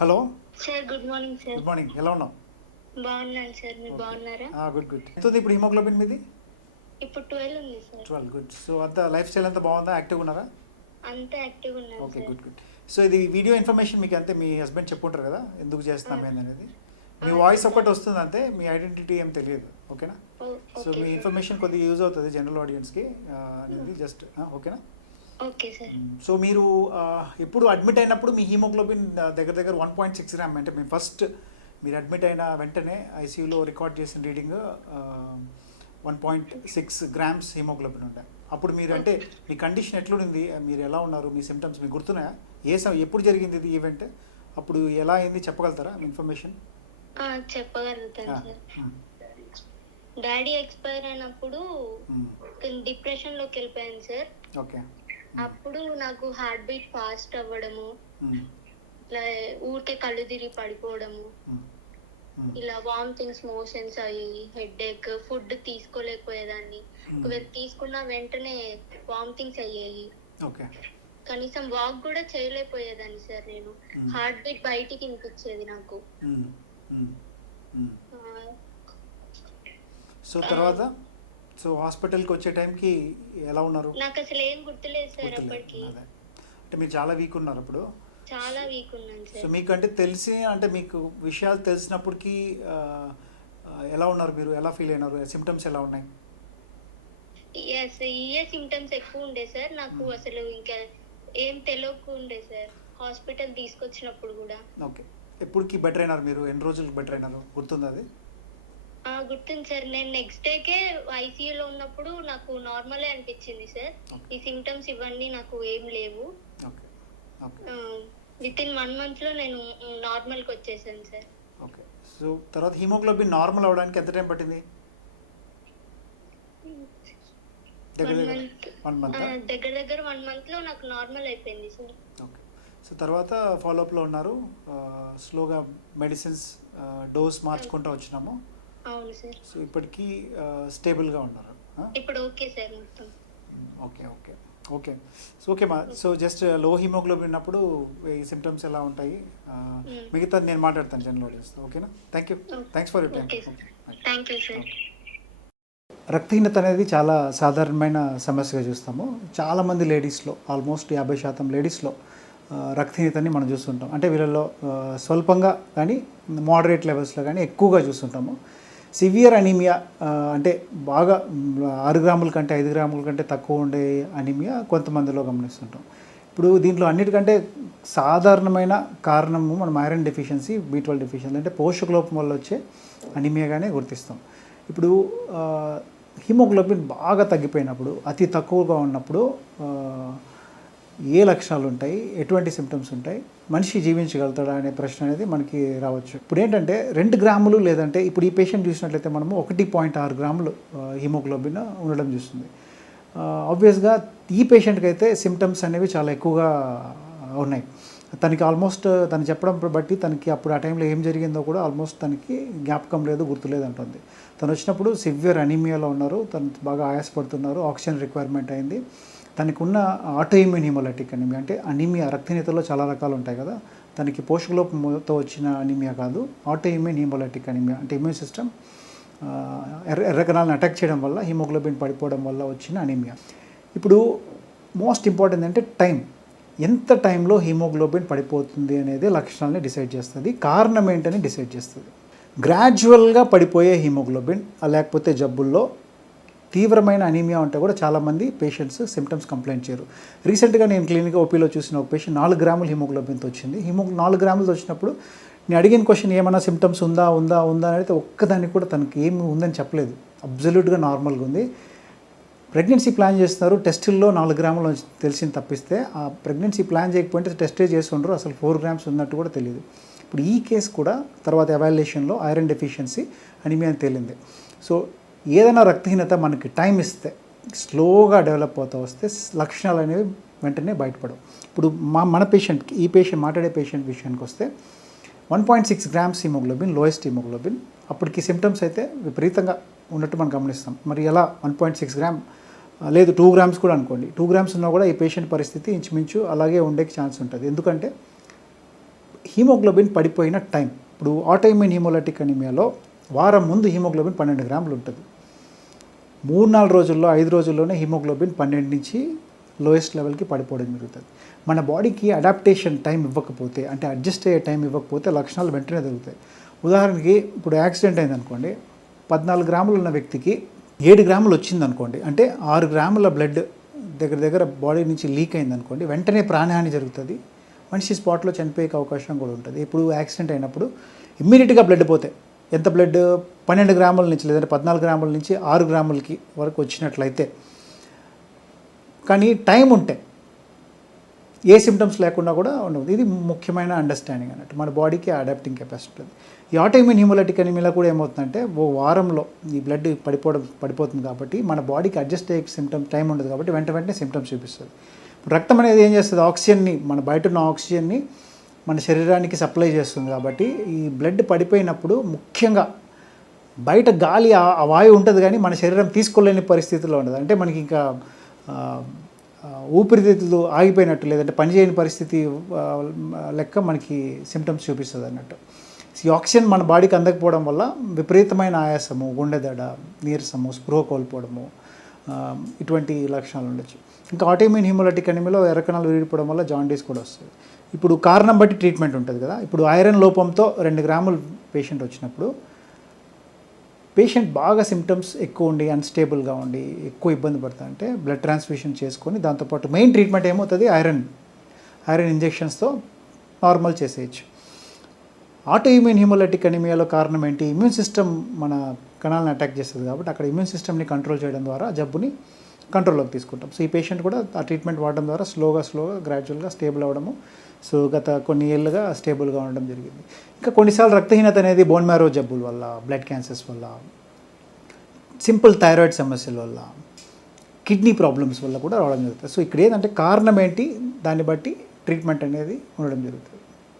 Hello sir good morning sir. Good morning, ఎలా ఉన్నావు? బాగున్నాను సార్, మీరు బాగున్నారా? Good good. ఎంత ఉంది ఇప్పుడు హిమోగ్లోబిన్ మీది? ఇప్పుడు 12 ఉంది సార్. 12, గుడ్. సో అంతా లైఫ్ స్టైల్ అంతా బాగుందా? యాక్టివ్గా ఉన్నారా? అంతా యాక్టివ్ ఉన్నాను okay, sir. Good good. So ఇది వీడియో ఇన్ఫర్మేషన్ మీకు అంతే మీ హస్బెండ్ చెప్పుంటారు కదా ఎందుకు చేస్తాం ఏందనేది. మీ వాయిస్ ఒక్కటి వస్తుంది అంతే, మీ ఐడెంటిటీ ఏం తెలియదు. ఓకేనా? సో మీ ఇన్ఫర్మేషన్ కొద్దిగా యూజ్ అవుతుంది జనరల్ ఆడియన్స్కి అనేది జస్ట్. ఓకేనా? Okay sir. సో మీరు ఎప్పుడు అడ్మిట్ అయినప్పుడు మీ హీమోగ్లోబిన్ దగ్గర దగ్గర 1.6 గ్రామ్, అంటే మీ ఫస్ట్ మీరు అడ్మిట్ అయిన వెంటనే ఐసీయూలో రికార్డ్ చేసిన రీడింగ్ 1.6 గ్రామ్స్ హీమోగ్లోబిన్ ఉండే. అప్పుడు మీరు అంటే మీ కండిషన్ ఎట్లుంది, మీరు ఎలా ఉన్నారు, మీ సిమ్టమ్స్ మీకు గుర్తున్నాయా? ఎప్పుడు జరిగింది ఇది ఈవెంట్, అప్పుడు ఎలా అయింది చెప్పగలుగుతారా మీ ఇన్ఫర్మేషన్? చెప్పగలుగుతాను సార్. డాడీ ఎక్స్పైర్ అయినప్పుడు డిప్రెషన్ లోకి వెళ్ళిపోయాను సార్. ఓకే. అప్పుడు నాకు హార్ట్ బీట్ ఫాస్ట్ అవ్వడము, ఇట్లా ఊరికే కళ్ళు తిరిగి పడిపోవడము, ఇలా వామిటింగ్స్, మోషన్స్ అయ్యి, హెడ్ ఏక్, ఫుడ్ తీసుకోలేకపోయేదాన్ని. ఒకవేళ తీసుకున్న వెంటనే వామిటింగ్స్ అయ్యాయి. కనీసం వాక్ కూడా చేయలేకపోయేదాన్ని సార్ నేను. హార్ట్ బీట్ బయటికి వినిపించేది నాకు. సో తర్వాత సో హాస్పిటల్కి వచ్చే టైంకి ఎలా ఉన్నారు? నాకు అసలు ఏం గుర్తులేదు సార్ అప్పటికి. అంటే మీరు చాలా వీక్ ఉన్నారు అప్పుడు? చాలా వీక్ ఉన్నాను సార్. సో మీకు అంటే తెలిసి, అంటే మీకు విషయాలు తెలిసినప్పటికీ ఎలా ఉన్నారు మీరు, ఎలా ఫీల్ అయినారు, సిమ్టమ్స్ ఎలా ఉన్నాయి? ఇయే సిమ్టమ్స్ ఎక్కువ ఉండే సార్ నాకు. అసలు ఇంకా ఏం తెలియకుండే సార్ హాస్పిటల్ తీసుకొచ్చినప్పుడు కూడా. ఓకే. ఎప్పటికి బెటర్ అయినారు మీరు? ఎన్ని రోజులకు బెటర్ అయినారు, గుర్తుందా అది? గుర్తుంది సార్. నేను నెక్స్ట్ డేకే ఐసీయూలో ఉన్నప్పుడు నాకు నార్మలే అనిపించింది సార్. ఈ సిమ్టమ్స్ ఇవన్నీ నాకు ఏం లేవు. విత్ ఇన్ 1 month లో నేను నార్మల్కి వచ్చేసాను సార్. ఓకే. సో తర్వాత హిమోగ్లోబిన్ నార్మల్ అవడానికి ఎంత టైం పట్టింది? దగ్గర దగ్గర 1 month లో నాకు నార్మల్ అయిపోయింది సార్. ఓకే. సో తర్వాత ఫాలోఅప్లో ఉన్నారు, స్లోగా మెడిసిన్స్ డోస్ మార్చుకుంటూ వచ్చినాము. అవును సార్. సో ఇప్పటికీ స్టేబుల్గా ఉన్నారు? ఇప్పుడు ఓకే సార్ మొత్తం. Okay okay okay. So okay మా. సో జస్ట్ లో హిమోగ్లోబిన్ ఉన్నప్పుడు ఈ సిమ్టమ్స్ ఎలా ఉంటాయి, మిగతా నేను మాట్లాడతాను జనరల్ ఆడియన్స్తో. ఓకేనా? Thank you, thanks for your time. Thank you sir. రక్తహీనత అనేది చాలా సాధారణమైన సమస్యగా చూస్తాము. చాలామంది లేడీస్లో, ఆల్మోస్ట్ 50% లేడీస్లో రక్తహీనతని మనం చూస్తుంటాం. అంటే వీళ్ళలో స్వల్పంగా కానీ మోడరేట్ లెవెల్స్లో కానీ ఎక్కువగా చూస్తుంటాము. సివియర్ అనీమియా అంటే బాగా 6 గ్రాముల కంటే 5 గ్రాముల కంటే తక్కువ ఉండే అనీమియా కొంతమందిలో గమనిస్తుంటాం. ఇప్పుడు దీంట్లో అన్నిటికంటే సాధారణమైన కారణము మనం ఐరన్ డెఫిషియన్సీ, B12 డెఫిషియన్సీ, అంటే పోషకలోపం వల్ల వచ్చే అనీమియాగానే గుర్తిస్తాం. ఇప్పుడు హిమోగ్లోబిన్ బాగా తగ్గిపోయినప్పుడు, అతి తక్కువగా ఉన్నప్పుడు ఏ లక్షణాలు ఉంటాయి, ఎటువంటి సిమ్టమ్స్ ఉంటాయి, మనిషి జీవించగలుగుతాడా అనే ప్రశ్న అనేది మనకి రావచ్చు. ఇప్పుడు ఏంటంటే 2 గ్రాములు, లేదంటే ఇప్పుడు ఈ పేషెంట్ చూసినట్లయితే మనము 1.6 గ్రాములు హిమోగ్లోబిన్ ఉండడం చూస్తుంది. ఆబ్వియస్గా ఈ పేషెంట్కి అయితే సిమ్టమ్స్ అనేవి చాలా ఎక్కువగా ఉన్నాయి. తనకి ఆల్మోస్ట్ తను చెప్పడం బట్టి తనకి అప్పుడు ఆ టైంలో ఏం జరిగిందో కూడా ఆల్మోస్ట్ తనకి జ్ఞాపకం లేదు, గుర్తులేదు అంటుంది. తను వచ్చినప్పుడు సివియర్ అనీమియాలో ఉన్నారు, తను బాగా ఆయాసపడుతున్నారు, ఆక్సిజన్ రిక్వైర్మెంట్ అయింది. తనకు ఉన్న ఆటోఇమ్యూన్ హిమోలైటిక్ అనీమియా, అంటే అనీమియా రక్తహీనతలో చాలా రకాలు ఉంటాయి కదా, తనకి పోషకలోపంతో వచ్చిన అనీమియా కాదు, ఆటోఇమ్యూన్ హిమోలైటిక్ అనీమియా, అంటే ఇమ్యూన్ సిస్టమ్ ఎర్ర కణాలను అటాక్ చేయడం వల్ల హిమోగ్లోబిన్ పడిపోవడం వల్ల వచ్చిన అనీమియా. ఇప్పుడు మోస్ట్ ఇంపార్టెంట్ అంటే టైం, ఎంత టైంలో హిమోగ్లోబిన్ పడిపోతుంది అనేది లక్షణాలని డిసైడ్ చేస్తుంది, కారణం ఏంటని డిసైడ్ చేస్తుంది. గ్రాడ్యువల్గా పడిపోయే హిమోగ్లోబిన్, లేకపోతే జబ్బుల్లో తీవ్రమైన అనీమియా ఉంటే కూడా చాలామంది పేషెంట్స్ సిమ్టమ్స్ కంప్లైంట్ చేయరు. రీసెంట్గా నేను క్లినిక్ ఓపీలో చూసిన ఒక పేషెంట్ 4 గ్రాముల హిమోగ్లోబిన్తో వచ్చింది. 4 గ్రాములతో వచ్చినప్పుడు నేను అడిగిన క్వశ్చన్ ఏమైనా సిమ్టమ్స్ ఉందా అని అయితే ఒక్కదానికి కూడా తనకి ఏమి ఉందని చెప్పలేదు. అబ్జల్యూట్గా నార్మల్గా ఉంది. ప్రెగ్నెన్సీ ప్లాన్ చేస్తున్నారు, టెస్టుల్లో 4 గ్రాములు తెలిసింది తప్పిస్తే ఆ ప్రెగ్నెన్సీ ప్లాన్ చేయకపోతే టెస్టే చేసి ఉండరు, అసలు 4 గ్రామ్స్ ఉన్నట్టు కూడా తెలియదు. ఇప్పుడు ఈ కేసు కూడా తర్వాత ఎవాల్యుయేషన్లో ఐరన్ డెఫిషియన్సీ అనీమియా అని తేలింది. సో ఏదైనా రక్తహీనత మనకి టైం ఇస్తే, స్లోగా డెవలప్ అవుతూ వస్తే లక్షణాలు అనేవి వెంటనే బయటపడవు. ఇప్పుడు మన పేషెంట్కి, ఈ పేషెంట్ మాట్లాడే పేషెంట్ విషయానికి వస్తే 1.6 గ్రామ్స్ హిమోగ్లోబిన్, లోయెస్ట్ హిమోగ్లోబిన్. అప్పటికి సిమ్టమ్స్ అయితే విపరీతంగా ఉన్నట్టు మనం గమనిస్తాం. మరి ఎలా 1.6 గ్రామ్ లేదు 2 గ్రామ్స్ కూడా అనుకోండి, 2 గ్రామ్స్ ఉన్నా కూడా ఈ పేషెంట్ పరిస్థితి ఇంచుమించు అలాగే ఉండే ఛాన్స్ ఉంటుంది. ఎందుకంటే హీమోగ్లోబిన్ పడిపోయిన టైం. ఇప్పుడు ఆటోఇమ్యూన్ హీమోలైటిక్ అనీమియాలో వారం ముందు హీమోగ్లోబిన్ 12 గ్రాములు ఉంటుంది. 3-4 రోజుల్లో 5 రోజుల్లోనే హీమోగ్లోబిన్ 12 నుంచి లోయెస్ట్ లెవెల్కి పడిపోవడం జరుగుతుంది. మన బాడీకి అడాప్టేషన్ టైం ఇవ్వకపోతే, అంటే అడ్జస్ట్ అయ్యే టైం ఇవ్వకపోతే లక్షణాలు వెంటనే జరుగుతాయి. ఉదాహరణకి ఇప్పుడు యాక్సిడెంట్ అయిందనుకోండి, 14 గ్రాములు ఉన్న వ్యక్తికి 7 గ్రాములు వచ్చిందనుకోండి, అంటే 6 గ్రాముల బ్లడ్ దగ్గర బాడీ నుంచి లీక్ అయిందనుకోండి, వెంటనే ప్రాణహాని జరుగుతుంది. మనిషి స్పాట్లో చనిపోయే అవకాశం కూడా ఉంటుంది. ఇప్పుడు యాక్సిడెంట్ అయినప్పుడు ఇమ్మీడియట్గా బ్లడ్ పోతే ఎంత బ్లడ్ 12 గ్రాముల నుంచి లేదంటే 14 గ్రాముల నుంచి 6 గ్రాములకి వరకు వచ్చినట్లయితే, కానీ టైం ఉంటే ఏ సిమ్టమ్స్ లేకుండా కూడా ఉండదు. ఇది ముఖ్యమైన అండర్స్టాండింగ్ అన్నట్టు. మన బాడీకి అడాప్టింగ్ కెపాసిటీ ఉంటుంది. ఈ ఆటోఇమ్యూన్ హీమోలైటిక్ అనీమియాలో కూడా ఏమవుతుందంటే ఓ వారంలో ఈ బ్లడ్ పడిపోతుంది కాబట్టి మన బాడీకి అడ్జస్ట్ అయ్యే సిమ్టమ్స్ టైం ఉండదు కాబట్టి వెంటనే సిమ్టమ్స్ చూపిస్తుంది. రక్తం అనేది ఏం చేస్తుంది, ఆక్సిజన్ని, మన బయట ఉన్న ఆక్సిజన్ని మన శరీరానికి సప్లై చేస్తుంది. కాబట్టి ఈ బ్లడ్ పడిపోయినప్పుడు ముఖ్యంగా బయట గాలి ఆ వాయువు ఉంటుంది కానీ మన శరీరం తీసుకోలేని పరిస్థితిలో ఉండదు. అంటే మనకి ఇంకా ఊపిరితిత్తులు ఆగిపోయినట్టు లేదంటే పనిచేయని పరిస్థితి లెక్క మనకి సిమ్టమ్స్ చూపిస్తుంది అన్నట్టు. ఈ ఆక్సిజన్ మన బాడీకి అందకపోవడం వల్ల విపరీతమైన ఆయాసము, గుండె దడ, నీరసము, స్పృహ కోల్పోవడము, ఇటువంటి లక్షణాలు ఉండొచ్చు. ఇంకా ఆటోఇమ్యూన్ హీమోలైటిక్ అనీమియాలో ఎర్ర కణాలు విరిగిపోవడం వల్ల జాండీస్ కూడా వస్తుంది. ఇప్పుడు కారణం బట్టి ట్రీట్మెంట్ ఉంటుంది కదా. ఇప్పుడు ఐరన్ లోపంతో 2 గ్రాములు పేషెంట్ వచ్చినప్పుడు పేషెంట్ బాగా సిమ్టమ్స్ ఎక్కువ ఉండి అన్స్టేబుల్గా ఉండి ఎక్కువ ఇబ్బంది పడతా అంటే బ్లడ్ ట్రాన్స్ఫ్యూషన్ చేసుకొని దాంతోపాటు మెయిన్ ట్రీట్మెంట్ ఏమవుతుంది, ఐరన్ ఇంజెక్షన్స్తో నార్మల్ చేసేయచ్చు. ఆటోఇమ్యూన్ హీమోలైటిక్ అనీమియాలో కారణం ఏంటి, ఇమ్యూన్ సిస్టమ్ మన కణాలను అటాక్ చేస్తుంది కాబట్టి అక్కడ ఇమ్యూన్ సిస్టమ్ని కంట్రోల్ చేయడం ద్వారా జబ్బుని కంట్రోల్లోకి తీసుకుంటాం. సో ఈ పేషెంట్ కూడా ఆ ట్రీట్మెంట్ వాడడం ద్వారా స్లోగా గ్రాడ్యువల్గా స్టేబుల్ అవ్వడము, సో గత కొన్ని ఏళ్ళుగా స్టేబుల్గా ఉండడం జరిగింది. ఇంకా కొన్నిసార్లు రక్తహీనత అనేది బోన్ మ్యారో జబ్బుల వల్ల, బ్లడ్ క్యాన్సర్స్ వల్ల, సింపుల్ థైరాయిడ్ సమస్యల వల్ల, కిడ్నీ ప్రాబ్లమ్స్ వల్ల కూడా రావడం జరుగుతుంది. సో ఇక్కడ ఏంటంటే కారణం ఏంటి, దాన్ని బట్టి ట్రీట్మెంట్ అనేది ఉండడం జరుగుతుంది.